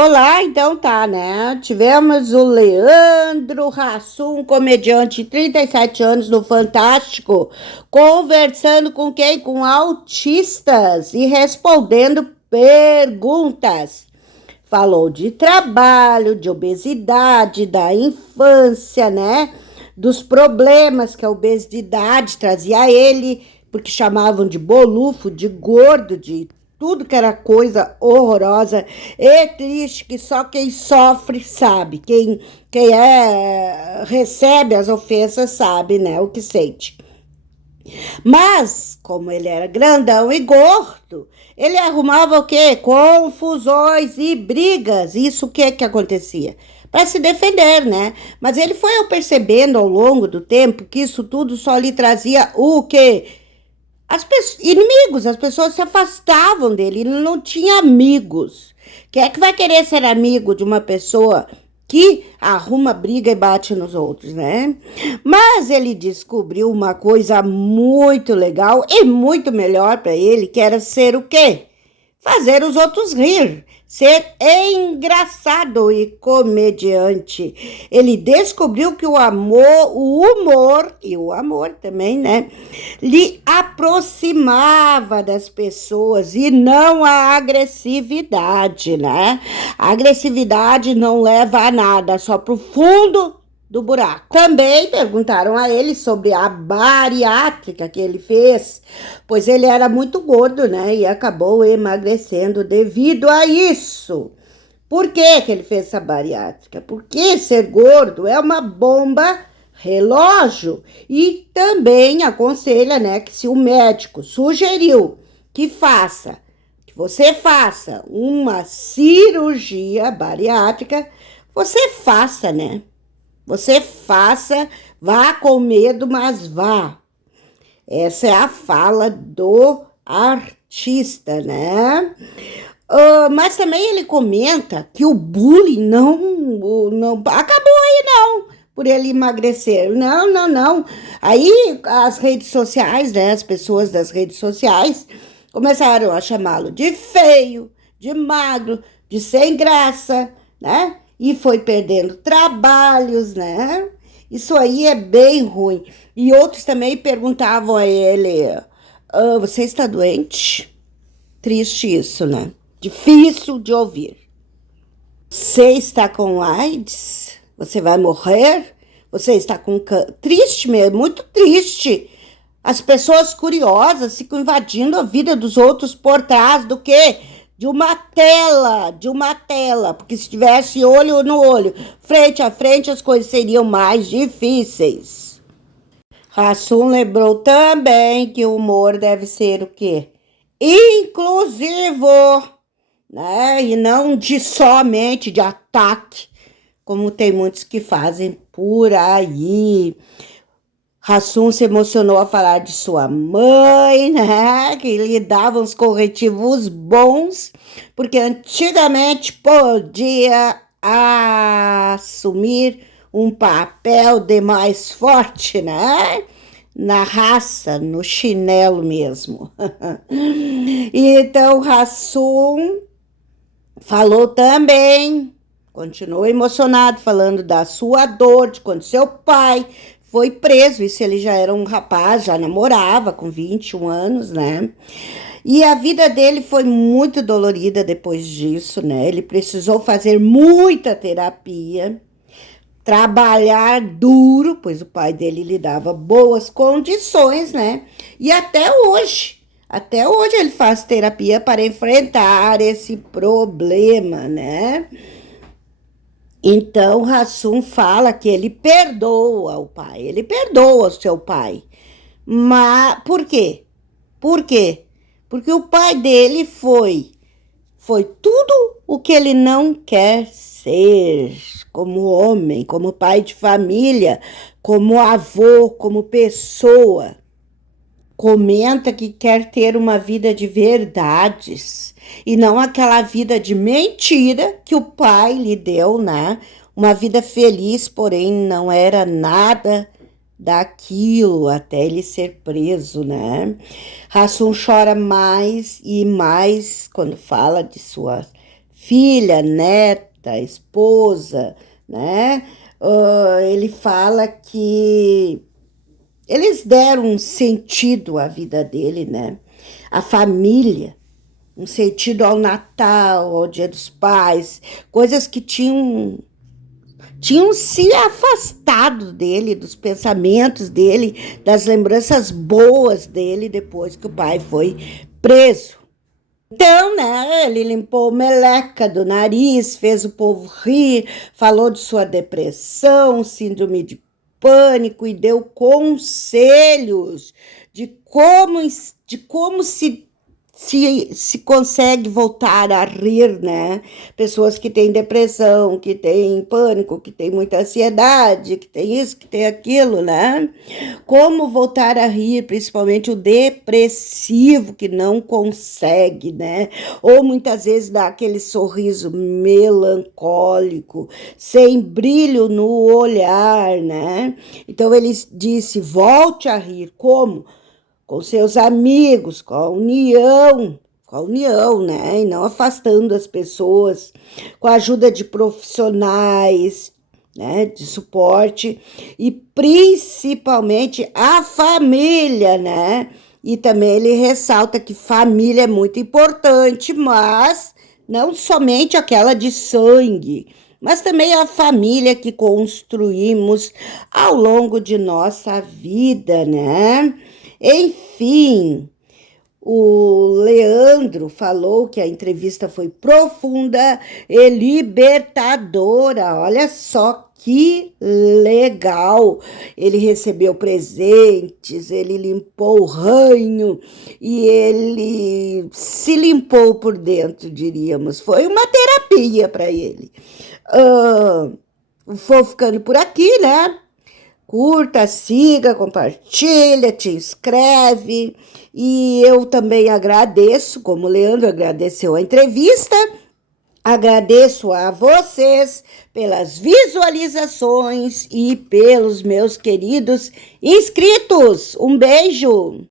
Olá, então tá, né? Tivemos o Leandro Hassum, comediante de 37 anos no Fantástico, conversando com quem? Com autistas e respondendo perguntas. Falou de trabalho, de obesidade, da infância, né? Dos problemas que a obesidade trazia a ele, porque chamavam de bolufo, de gordo, de tudo que era coisa horrorosa e triste, que só quem sofre sabe, quem recebe as ofensas sabe, né, o que sente. Mas, como ele era grandão e gordo, ele arrumava o quê? Confusões e brigas. Isso o que acontecia? Para se defender, né? Mas ele foi percebendo ao longo do tempo que isso tudo só lhe trazia o quê? Inimigos, as pessoas se afastavam dele, ele não tinha amigos. Quem é que vai querer ser amigo de uma pessoa que arruma briga e bate nos outros, né? Mas ele descobriu uma coisa muito legal e muito melhor para ele, que era ser o quê? Fazer os outros rir, ser engraçado e comediante. Ele descobriu que o humor e o amor também, né, lhe aproximava das pessoas e não a agressividade, né? A agressividade não leva a nada, só pro fundo do buraco. Também perguntaram a ele sobre a bariátrica que ele fez, pois ele era muito gordo, né? E acabou emagrecendo devido a isso. Por que ele fez essa bariátrica? Porque ser gordo é uma bomba relógio e também aconselha, né, que se o médico sugeriu que você faça uma cirurgia bariátrica, você faça, né? Você faça, vá com medo, mas vá. Essa é a fala do artista, né? Mas também ele comenta que o bullying não acabou aí, não, por ele emagrecer. Não, não, não. Aí as redes sociais, né? As pessoas das redes sociais começaram a chamá-lo de feio, de magro, de sem graça, né? E foi perdendo trabalhos, né? Isso aí é bem ruim. E outros também perguntavam a ele: você está doente? Triste isso, né? Difícil de ouvir. Você está com AIDS? Você vai morrer? Você está com câncer? Triste mesmo, muito triste. As pessoas curiosas ficam invadindo a vida dos outros por trás do quê? De uma tela, porque se tivesse olho no olho, frente a frente, as coisas seriam mais difíceis. Hassum lembrou também que o humor deve ser o quê? Inclusivo, né? E não de somente de ataque, como tem muitos que fazem por aí. Hassum se emocionou a falar de sua mãe, né? Que lhe dava uns corretivos bons, porque antigamente podia assumir um papel de mais forte, né? Na raça, no chinelo mesmo. Então, Hassum falou também, continuou emocionado, falando da sua dor, de quando seu pai foi preso. Isso ele já era um rapaz, já namorava com 21 anos, né? E a vida dele foi muito dolorida depois disso, né? Ele precisou fazer muita terapia, trabalhar duro, pois o pai dele lhe dava boas condições, né? E até hoje ele faz terapia para enfrentar esse problema, né? Então, Hassum fala que ele perdoa o pai, ele perdoa o seu pai. Mas por quê? Por quê? Porque o pai dele foi tudo o que ele não quer ser, como homem, como pai de família, como avô, como pessoa. Comenta que quer ter uma vida de verdades e não aquela vida de mentira que o pai lhe deu, né? Uma vida feliz, porém não era nada daquilo até ele ser preso, né? Hassum chora mais e mais quando fala de sua filha, neta, esposa, né? Ele fala que eles deram um sentido à vida dele, né? A família, um sentido ao Natal, ao Dia dos Pais, coisas que tinham se afastado dele, dos pensamentos dele, das lembranças boas dele depois que o pai foi preso. Então, né, ele limpou meleca do nariz, fez o povo rir, falou de sua depressão, síndrome de pânico e deu conselhos de como se consegue voltar a rir, né? Pessoas que têm depressão, que têm pânico, que têm muita ansiedade, que têm isso, que têm aquilo, né? Como voltar a rir, principalmente o depressivo que não consegue, né? Ou muitas vezes dá aquele sorriso melancólico, sem brilho no olhar, né? Então ele disse: volte a rir. Como? Com seus amigos, com a união, né? E não afastando as pessoas, com a ajuda de profissionais, né? De suporte e principalmente a família, né? E também ele ressalta que família é muito importante, mas não somente aquela de sangue, mas também a família que construímos ao longo de nossa vida, né? Enfim, o Leandro falou que a entrevista foi profunda e libertadora. Olha só que legal! Ele recebeu presentes, ele limpou o ranho e ele se limpou por dentro, diríamos. Foi uma terapia para ele. Vou ficando por aqui, né? Curta, siga, compartilha, te inscreve. E eu também agradeço, como o Leandro agradeceu a entrevista, agradeço a vocês pelas visualizações e pelos meus queridos inscritos. Um beijo!